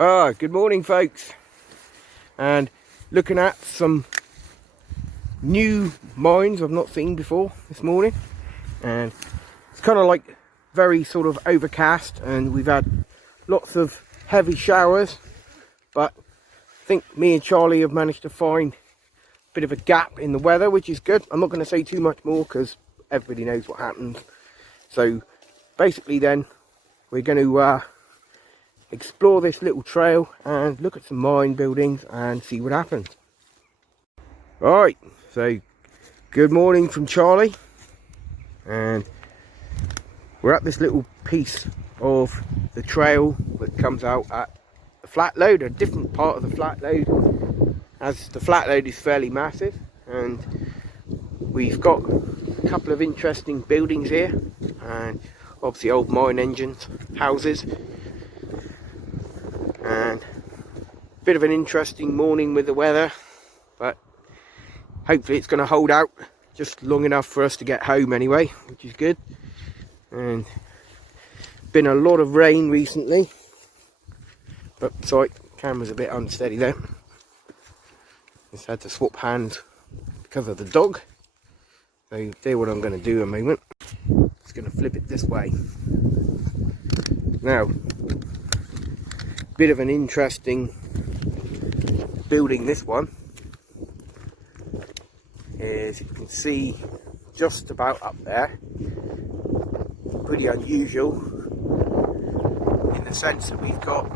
Good morning, folks, and looking at some new mines I've not seen before this morning, and it's kind of like very sort of overcast, and we've had lots of heavy showers, but I think me and Charlie have managed to find a bit of a gap in the weather, which is good. I'm not going to say too much more because everybody knows what happens. So basically then we're going to explore this little trail and look at some mine buildings and see what happens. Right, so good morning from Charlie, and we're at this little piece of the trail that comes out at the Flat Lode, a different part of the Flat Lode, as the Flat Lode is fairly massive, and we've got a couple of interesting buildings here, and obviously old mine engines, houses, and a bit of an interesting morning with the weather, but hopefully it's going to hold out just long enough for us to get home anyway, which is good. And been a lot of rain recently, but sorry, camera's a bit unsteady there. Just had to swap hands because of the dog. So do what I'm going to do in a moment. Just going to flip it this way. Now, bit of an interesting building, this one, is you can see just about up there, pretty unusual in the sense that we've got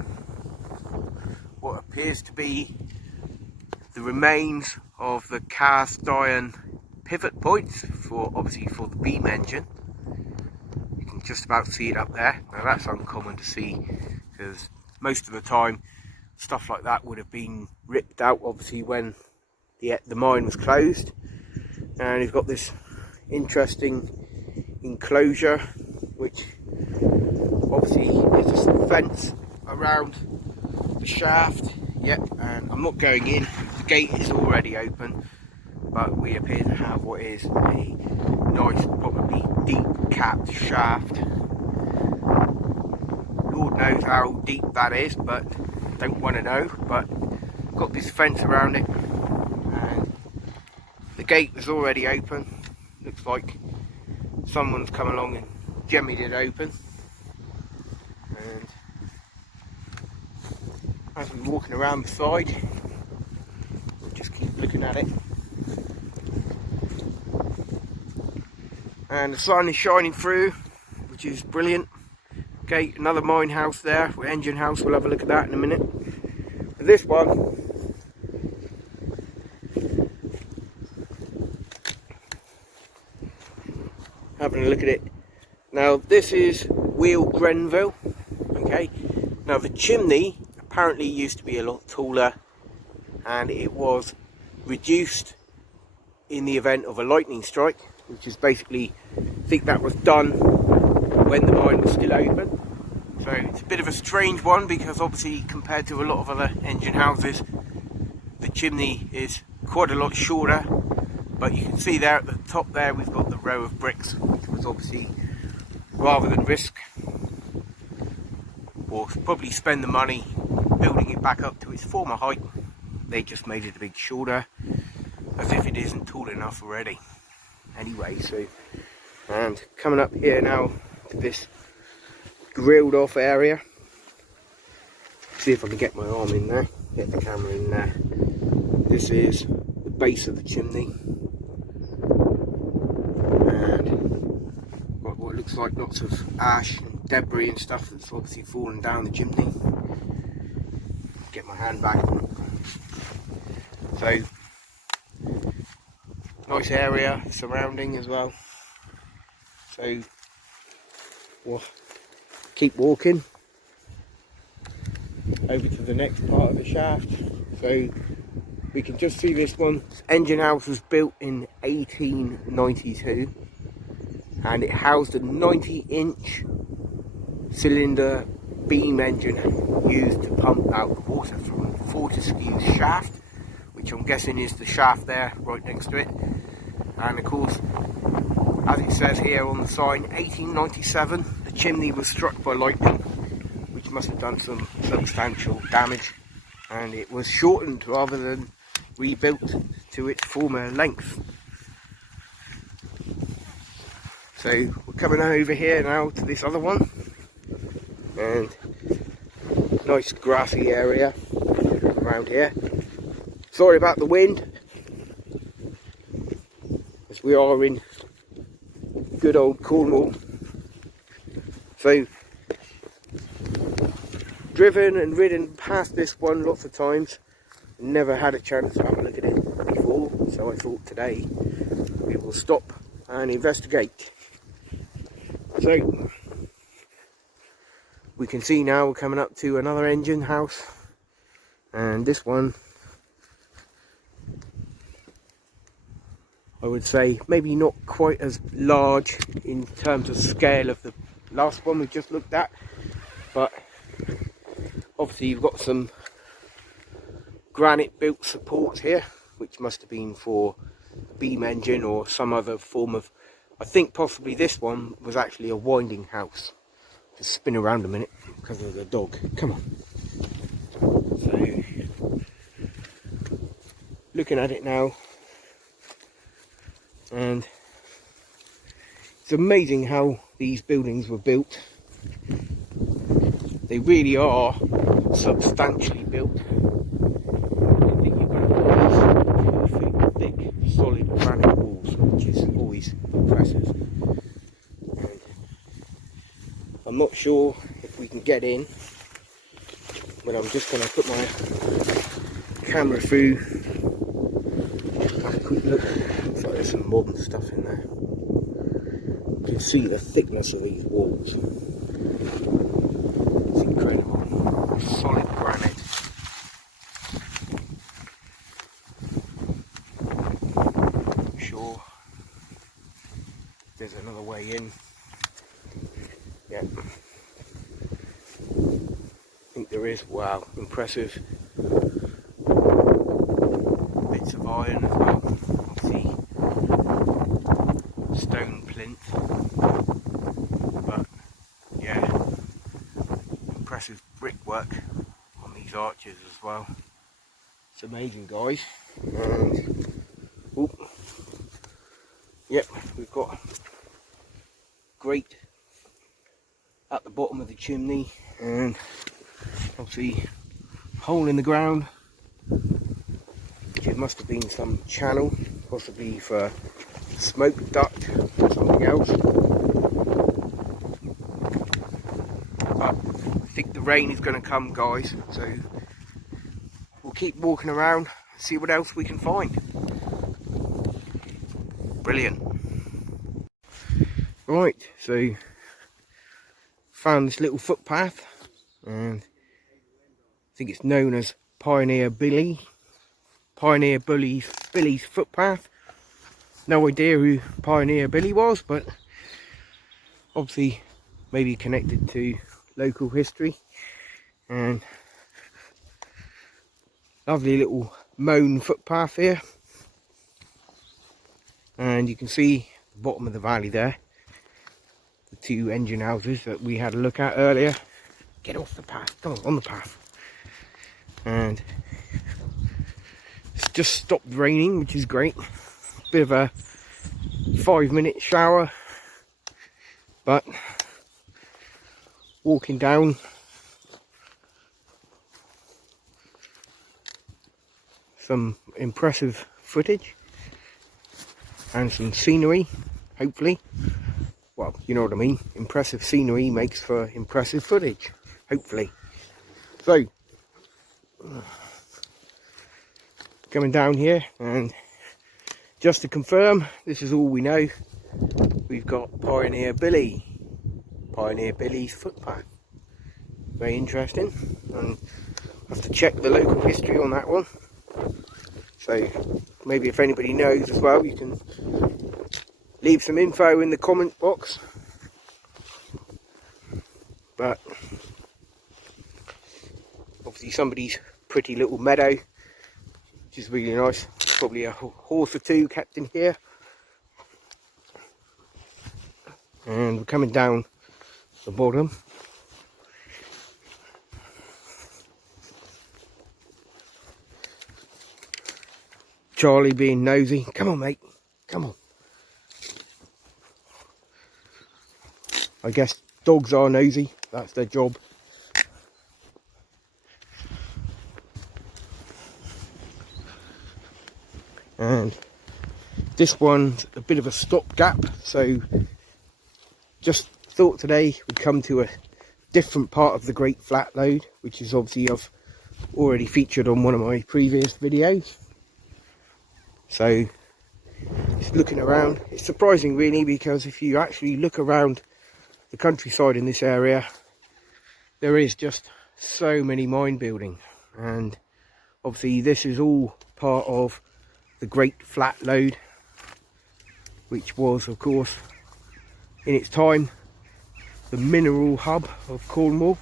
what appears to be the remains of the cast iron pivot points for the beam engine. You can just about see it up there. Now that's uncommon to see, because most of the time stuff like that would have been ripped out obviously when the mine was closed. And you've got this interesting enclosure, which obviously is a fence around the shaft. Yep, and I'm not going in, the gate is already open, but we appear to have what is a nice, probably deep capped shaft. Lord knows how deep that is, but don't want to know. But got this fence around it, and the gate is already open. Looks like someone's come along and jemmied it open. And as we're walking around the side, we'll just keep looking at it. And the sun is shining through, which is brilliant. Okay, another mine house there, engine house, we'll have a look at that in a minute. But this one, having a look at it. Now this is Wheel Grenville. Okay, now the chimney apparently used to be a lot taller, and it was reduced in the event of a lightning strike, which is basically, I think that was done when the mine was still open. So it's a bit of a strange one, because obviously compared to a lot of other engine houses, the chimney is quite a lot shorter. But you can see there at the top there, we've got the row of bricks, which was obviously, rather than risk or probably spend the money building it back up to its former height, they just made it a bit shorter, as if it isn't tall enough already. Anyway, so, and coming up here now to this grilled off area. See if I can get my arm in there, get the camera in there. This is the base of the chimney, and got what looks like lots of ash and debris and stuff that's obviously fallen down the chimney. Get my hand back on it. So nice area surrounding as well. So we'll keep walking over to the next part of the shaft. So we can just see this one. Engine house was built in 1892, and it housed a 90-inch cylinder beam engine used to pump out the water from Fortescue's shaft, which I'm guessing is the shaft there right next to it. And of course, as it says here on the sign, 1897, the chimney was struck by lightning, which must have done some substantial damage, and it was shortened rather than rebuilt to its former length. So we're coming over here now to this other one, and nice grassy area around here. Sorry about the wind, as we are in good old Cornwall. So driven and ridden past this one lots of times, never had a chance to have a look at it before, so I thought today we will stop and investigate. So we can see now we're coming up to another engine house, and this one, I would say maybe not quite as large in terms of scale of the last one we just looked at, but obviously you've got some granite built supports here, which must have been for a beam engine or some other form of, I think possibly this one was actually a winding house. Just spin around a minute because of the dog. Come on. So looking at it now, and it's amazing how these buildings were built. They really are substantially built. I think you've got 2 feet thick, solid granite walls, which is always impressive. And I'm not sure if we can get in, but I'm just going to put my camera through. Have a quick look. Looks like there's some modern stuff in there. You can see the thickness of these walls. It's incredible. Solid granite. I'm sure there's another way in. Yeah. I think there is. Wow, impressive. Bits of iron as well. See, stone plinth. But yeah, impressive brickwork on these arches as well. It's amazing, guys. And yep, we've got grate at the bottom of the chimney, and obviously hole in the ground, which it must have been some channel, possibly for smoke duct or something else. But I think the rain is going to come, guys, so we'll keep walking around and see what else we can find. Brilliant. Right, so found this little footpath, and I think it's known as Pioneer Billy's footpath. No idea who Pioneer Billy was, but obviously maybe connected to local history. And lovely little mown footpath here, and you can see the bottom of the valley there, the 2 engine houses that we had a look at earlier. Get off the path, come on the path. And it's just stopped raining, which is great. Bit of a 5-minute shower, but walking down, some impressive footage and some scenery, hopefully. Well, you know what I mean. Impressive scenery makes for impressive footage, hopefully. So coming down here, and just to confirm, this is all we know. We've got Pioneer Billy's footpath. Very interesting, and I have to check the local history on that one. So maybe if anybody knows as well, you can leave some info in the comment box. But obviously somebody's pretty little meadow, which is really nice. Probably a horse or 2 kept in here. And we're coming down the bottom, Charlie being nosy. Come on, mate. Come on. I guess dogs are nosy. That's their job. And this one's a bit of a stopgap, so just thought today we'd come to a different part of the Great Flat Lode, which is obviously I've already featured on one of my previous videos. So just looking around, it's surprising really, because if you actually look around the countryside in this area, there is just so many mine building, and obviously this is all part of the Great Flat Lode, which was of course in its time the mineral hub of Cornwall,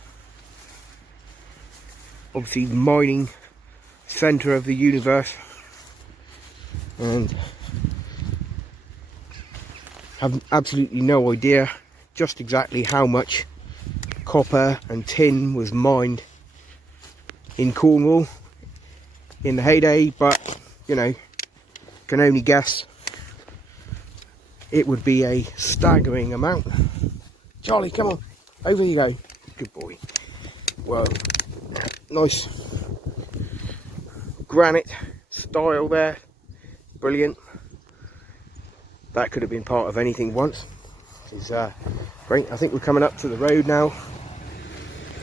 obviously the mining centre of the universe, and have absolutely no idea just exactly how much copper and tin was mined in Cornwall in the heyday, but you know, can only guess. It would be a staggering amount. Charlie, come on, over you go. Good boy. Whoa, nice granite style there, brilliant. That could have been part of anything once. This is great. I think we're coming up to the road now,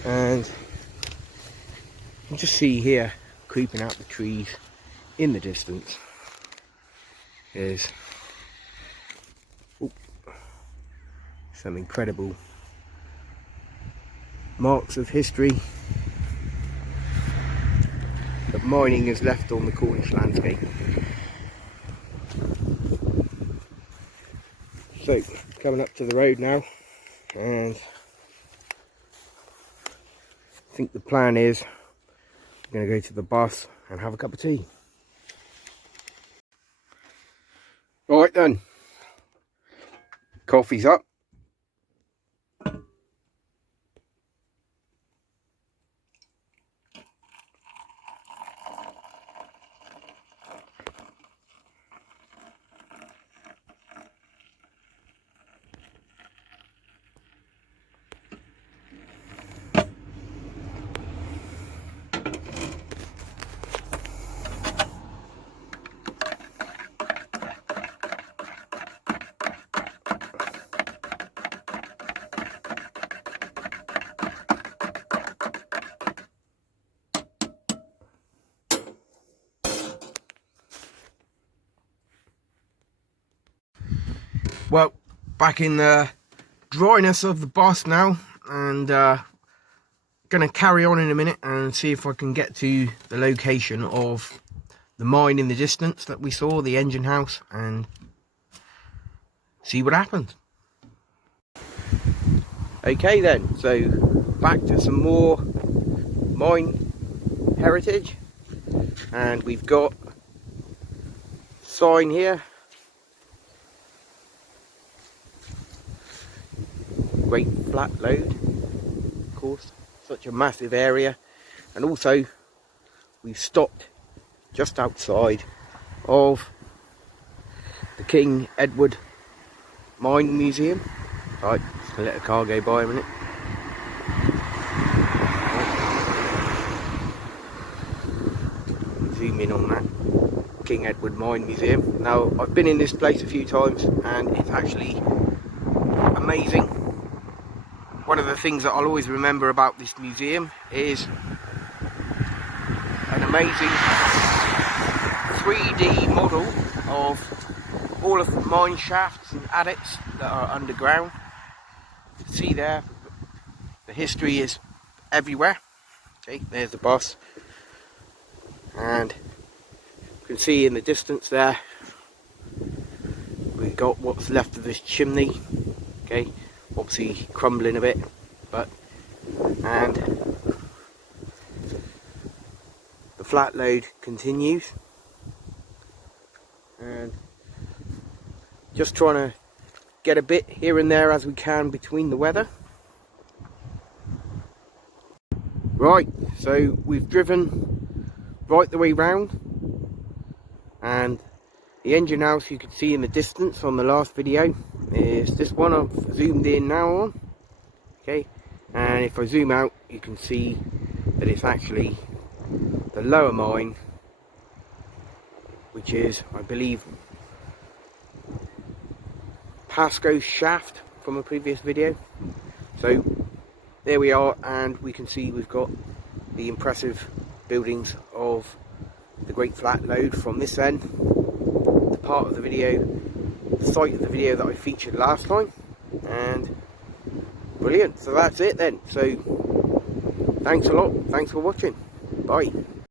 and you can just see here, creeping out the trees in the distance, is some incredible marks of history that mining has left on the Cornish landscape. So, coming up to the road now, and I think the plan is I'm going to go to the bus and have a cup of tea. Right then, coffee's up. Well, back in the dryness of the bus now, and going to carry on in a minute and see if I can get to the location of the mine in the distance that we saw, the engine house, and see what happens. Okay then, so back to some more mine heritage, and we've got a sign here, Great Flat Lode, of course, such a massive area. And also we've stopped just outside of the King Edward Mine Museum. Right, just gonna let a car go by a minute. Zoom in on that King Edward Mine Museum. Now, I've been in this place a few times and it's actually amazing. One of the things that I'll always remember about this museum is an amazing 3D model of all of the mine shafts and adits that are underground. You can see there, the history is everywhere. Okay, there's the bus, and you can see in the distance there we've got what's left of this chimney. Okay, obviously crumbling a bit, and the Flat Lode continues, and just trying to get a bit here and there as we can between the weather. Right, so we've driven right the way round, And the engine house you could see in the distance on the last video is this one I've zoomed in now on. Okay, and if I zoom out you can see that it's actually the lower mine, which is, I believe, Pasco's shaft from a previous video. So there we are, and we can see we've got the impressive buildings of the Great Flat Lode from this end, the part of the video, the site of the video that I featured last time. And brilliant, so that's it then. So thanks a lot, thanks for watching, bye.